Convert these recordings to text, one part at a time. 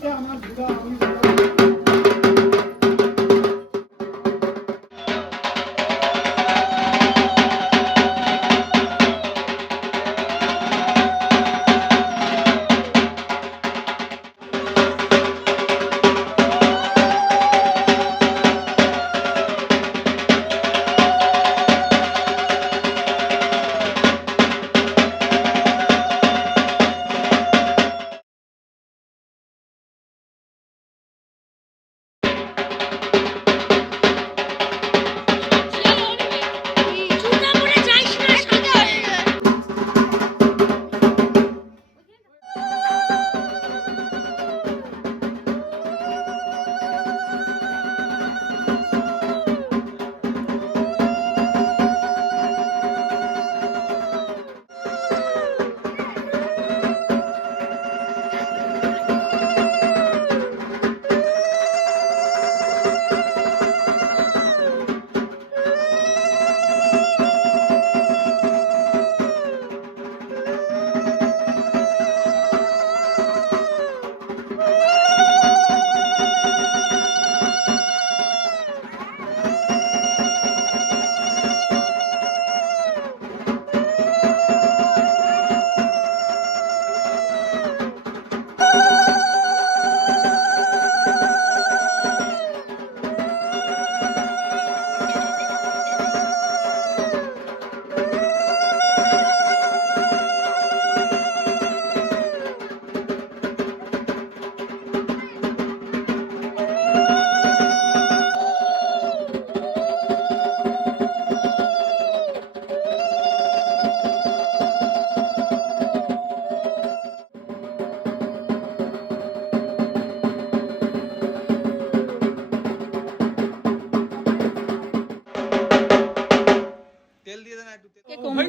তেল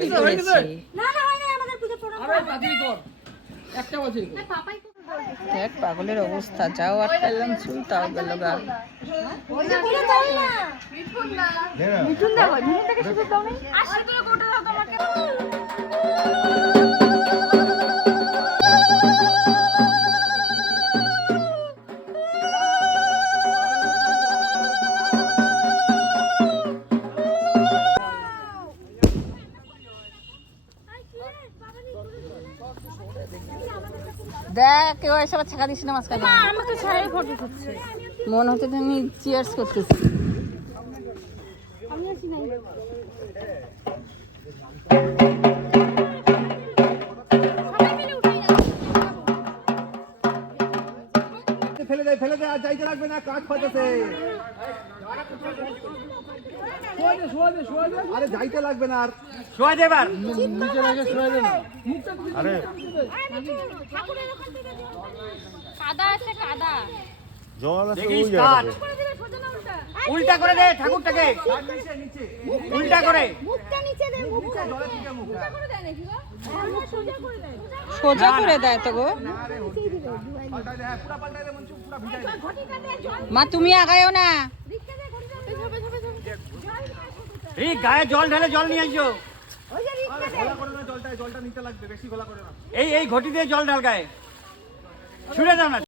তেল। করেছি। না না না আমাদের পুজো প্রোগ্রাম পাপাই দেখ পাগলের অবস্থা। যাও আর পেলাম চুল তাও গেল গা। মিঠুন মিঠুন থেকে শুধু দাও নি। আশি করে কোটা দাও তোমাকে। দেখ কেউ এসে আবার ছাকা দিস না মাঝখানে। আমাকে ছাড়াই ফটো তুলছে। মনে হতে তুমি চিয়ার্স করতেছি। আমি আসি নাই। আর যাইতে লাগবে না কাজ ফাটাছে আরে যাইতে লাগবে না আর। শোয়া দে এবার। আরে। ঠাকুরের ওখান থেকে কাদা আছে কাদা। জল আছে ওই উল্টা উল্টা। করে দে ঠাকুরটাকে। উল্টা করে। মুখটা নিচে দে মুখটা উল্টা করে দেয় নাকি গো? হ্যাঁ, সোজা করে দেয় সোজা করে দেয় তো গো। জল মা তুমি আগায়ও না। এই গায়ে জল ঢেলে জল নিয়ে আসো। ওই যে রিকটা দে। ঘোলা করে না জলটা জলটা নিতে লাগবে বেশি ঘোলা করে না। এই এই ঘটি দিয়ে জল ঢাল গায়ে। ছুড়ে দাও না।